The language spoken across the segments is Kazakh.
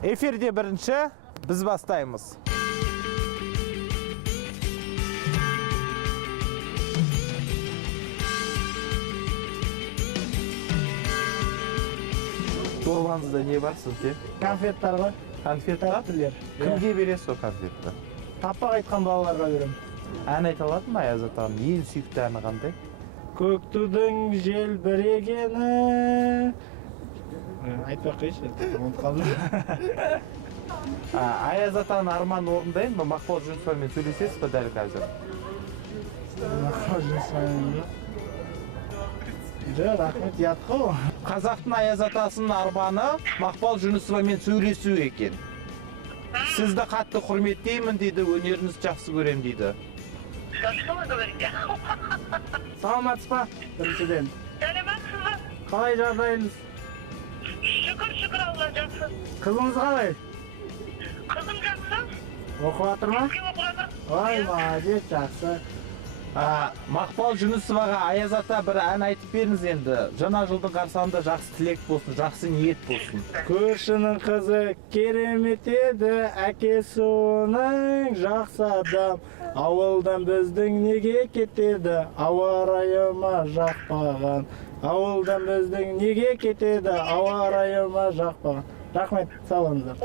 Эфирде бірінші, біз бастаймыз. Дорбаңызда не бар сізде? Конфеттар бар. Конфеттар? Кімге бересіз о конфетті? Таппақ айтқан балаларға берем. Ән айта алатын ма Аязат ағаның ең сүйікті әні қандай? Көк тудың желбірегені. Айтпақ қойшы, ұмытып қалдым. Аязат ағаның арманын орындайын ба? Мақпал Жүнісовамен сөйлесесіз ба дәл қазір? Мақпал Жүнісовамен. Жоқ, рахмет, ят қой. Қазақтың Аязат ағасының арманы Мақпал Жүнісовамен сөйлесу екен. Сізді қатты құрметтеймін дейді, өнеріңізді жақсы көрем дейді. Что вы говорите? Саламатсыз ба? Біріншіден. Сәлеметсіз бе? Қалай жағдайыңыз? Шүкір, Алла жақсы. Қызыңыз қалай? Қызым жақсы. Оқып жатыр ма? Мектепте оқып жатыр. Ой, молодец, жақсы. Мақпал Жүнісоваға Аязат аға бір ән айтып беріңіз енді. Жаңа жылдың қарсаңында жақсы тілек болсын, жақсы ниет болсын. Көршінің қызы керемет еді, әкесі оның жақсы адам. Ауылдан біздің неге кетеді, ауа райы ма жақпаған. Ауылдан біздің неге кетеді, ауа райы ма жақпаған. Рахмет, сау болыңыздар.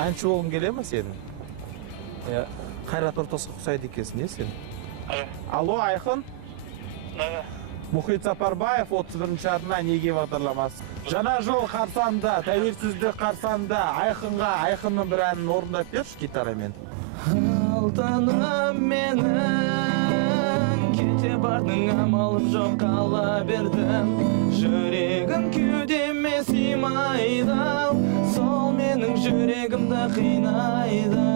Әнші болғың келе ме сенің? Қайрат Нұртасқа ұқсайды екенсің, не сен? Алло, Айқын? Мұхит Сапарбаев 31-ші адына неге бағдарламасы. Жаңа жыл қарсаңында, тәуелсіздік қарсаңында Айқынға Айқынның бір әнін орындап берші гитарамен. Алтыным менің, кете бардың амалым жоқ қала бердім. Жүрегім кеудеме сыймайды, сол менің жүрегімді қинайды.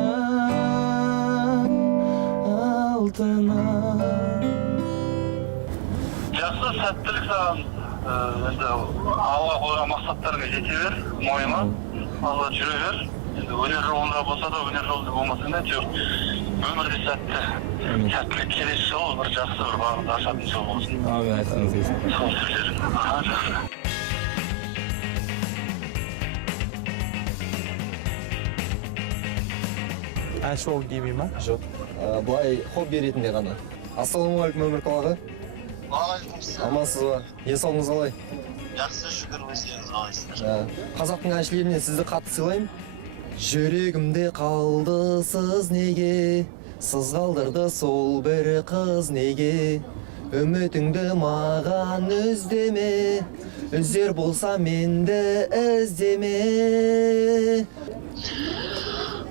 Алтыным. Жақсы, сәттілік саған. Енді Алла қойған мақсаттарға жете бер, мойыма. Алла жүре бер. Енді өнер жолында болса да, өнер жолында болмаса да, жоқ. Өмірде сәттілік келесі жол бір жақсы бір бағынды ашатын жол болсын. Abi айтсаңыз келсін. Сол сөздерім. Жақсы. Әнші болғың келмей ма? Жоқ. Былай хобби ретінде ғана. Ассалаумағалейкум Өмірқұл аға. Уағалейкумассалам. Амансыз ба? Денсаулығыңыз қалай? Жақсы, шүкір, өздеріңіз қалайсыздар? Қазақтың әншілерінен сізді қатты сыйлаймын. Жүрегімде қалды сыз неге, сыз қалдырды сол бір қыз неге. Үмітіңді маған үздеме, үздер болса менді іздеме.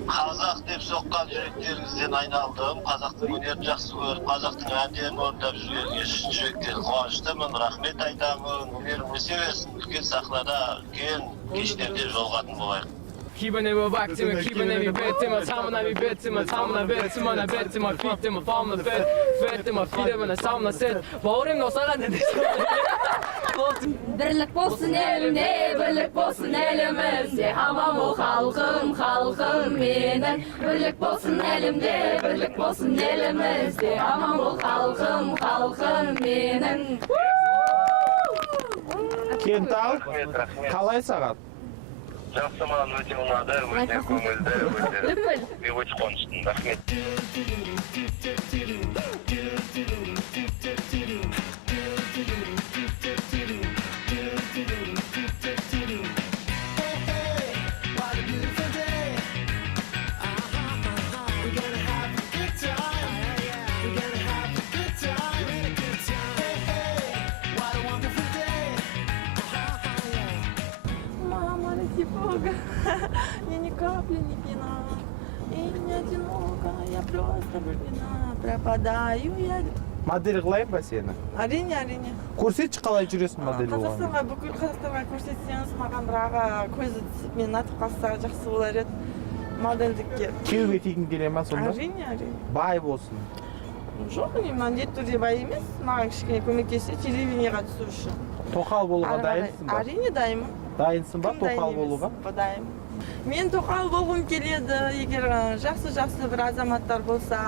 Қазақ деп соққан жүректеріңізден айналдым. Қазақтың өнерін жақсы көріп, қазақтың әндерін орындап жүргенге шын жүректен қуаныштымын. Рахмет айтамын. Өнерің өсе берсін. Үлкен сахнада, үлкен кештерде жолығатын болайық. Keeping back to me, keeping me bit my time and I be bit my time and I bet my bet my feet my farm the bed my feet when I sound I said bağırayım da sana ne Birlik bolsun elimde, birlik bolsun elimizde. Hamam o halkım, halkım benim. Birlik bolsun elimde, birlik bolsun elimizde. Hamam o halkım, halkım benim. Кентал, қалай саған? Жақсы, маған өте ұнады, өте көңілді, өте қуаныштымын. Рахмет. Я ни капли не пьяна, и не одинока, я просто влюблена, пропадаю я. Модель қылайын ба сені? Әрине, әрине. Көрсетші қалай жүресің модель болған. Қазақстанға, бүкіл Қазақстанға көрсетсеңіз, маған бір аға көзі түсіп, мен атып қалса жақсы болар еді модельдікке. Күйеуге тигің келе ма сонда? Әрине, әрине. Бай болсын. Жоқ, міндетті түрде бай емес, маған кішкене көмектессе телевидениеға түсу үшін. Тоқал болуға дайынсың ба? Әрине дайынмын. Дайынсың ба тоқал болуға? Дайынмын. Мен тоқал болғым келеді, егер жақсы бір азаматтар болса,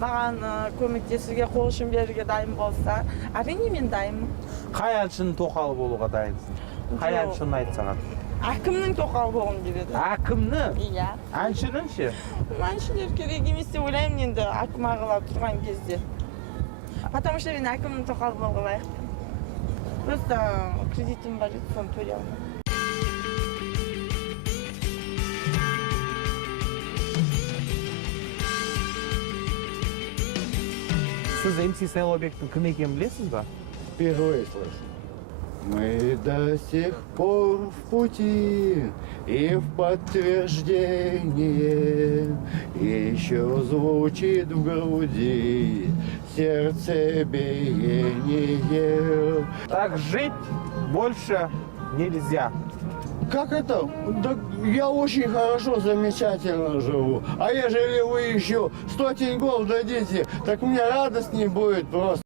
маған көмектесуге, қол ұшын беруге дайын болса, әрине мен дайынмын. Қай әншінің тоқалы болуға дайынсың? Қай Жоқ. әнші ұнайды саған? Әкімнің тоқалы болғым келеді. Әкімнің? Иә. Әншінің ше? Әншілер керек емес деп ойлаймын енді әкім ағалар тұрған кезде. Потому что мен әкімнің тоқалы болуға лайықпын. Просто кредитім бар еді, соны төлей алмаймын. Сіз МС Сайлаубектің кім екенін білесіз ба? Впервые слышу. Мы до сих пор в пути, и в подтверждение еще звучит в груди сердцебиение. Так жить больше нельзя. Как это? Да я очень хорошо, замечательно живу. А ежели вы еще 100 теньков дадите, так мне радостней будет просто.